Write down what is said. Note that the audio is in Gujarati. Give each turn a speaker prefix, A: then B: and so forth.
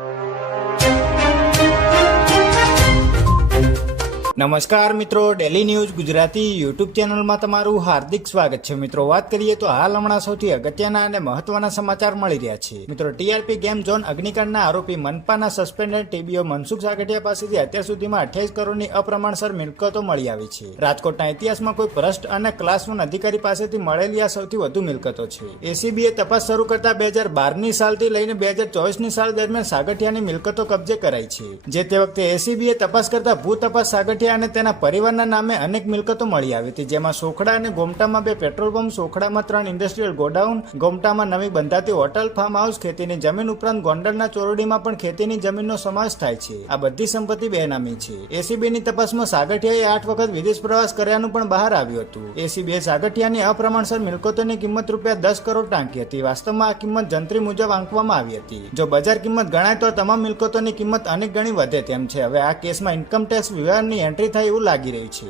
A: you. નમસ્કાર મિત્રો ડેલી ન્યૂઝ ગુજરાતી યુટ્યુબ ચેનલમાં તમારું હાર્દિક સ્વાગત છે. મિત્રો, વાત કરીએ તો હાલ હમણાં સૌથી અગત્યના અને મહત્વના સમાચાર મળી રહ્યા છે. મિત્રો ટીઆરપી ગેમ ઝોન અગ્નિકાંડના આરોપી મનપાના સસ્પેન્ડેડ ટીબીઓ મનસુખ સાગઠિયા પાસેથી અત્યાર સુધીમાં અઠ્યાવીસ કરોડની અપ્રમાણસર મિલકતો મળી આવી છે. રાજકોટના ઇતિહાસમાં કોઈ ભ્રષ્ટ અને ક્લાસ વન અધિકારી પાસેથી મળેલી આ સૌથી વધુ મિલકતો છે. એસીબીએ તપાસ શરૂ કરતા બે હજાર બારની સાલથી લઈને બે હજાર ચોવીસની સાલ દરમિયાન સાગઠિયાની મિલકતો કબજે કરાઈ છે. જે તે વખતે એસીબીએ તપાસ કરતા ભૂ તપાસ સાગઠિયા અને તેના પરિવારના નામે અનેક મિલકતો મળી આવી હતી, જેમાં સોખડા અને ગોમટામાં બે પેટ્રોલ પંપ, સોખડામાં ત્રણ ઇન્ડસ્ટ્રીયલ ગોડાઉન, ગોમટામાં નવી બંધાતી હોટલ ફાર્મ હાઉસ ખેતીની જમીન ઉપરાંત ગોંડલના ચોરડીમાં પણ ખેતીની જમીનનો સમાવેશ થાય છે. આ બધી સંપત્તિ બેનામી છે. એસીબીની તપાસમાં સાગઠિયાએ આઠ વખત વિદેશ પ્રવાસ કર્યાનું પણ બહાર આવ્યું હતું. એસીબીએ સાગઠિયાની અપ્રમાણસર મિલકતોની કિંમત રૂપિયા દસ કરોડ ટાંકી હતી. વાસ્તવમાં આ કિંમત જંત્રી મુજબ આંકવામાં આવી હતી. જો બજાર કિંમત ગણાય તો તમામ મિલકતોની કિંમત અનેક ગણી વધે તેમ છે. હવે આ કેસમાં ઇન્કમ ટેક્સ વિભાગની એન્ટ્રી થાય એવું લાગી રહ્યું છે.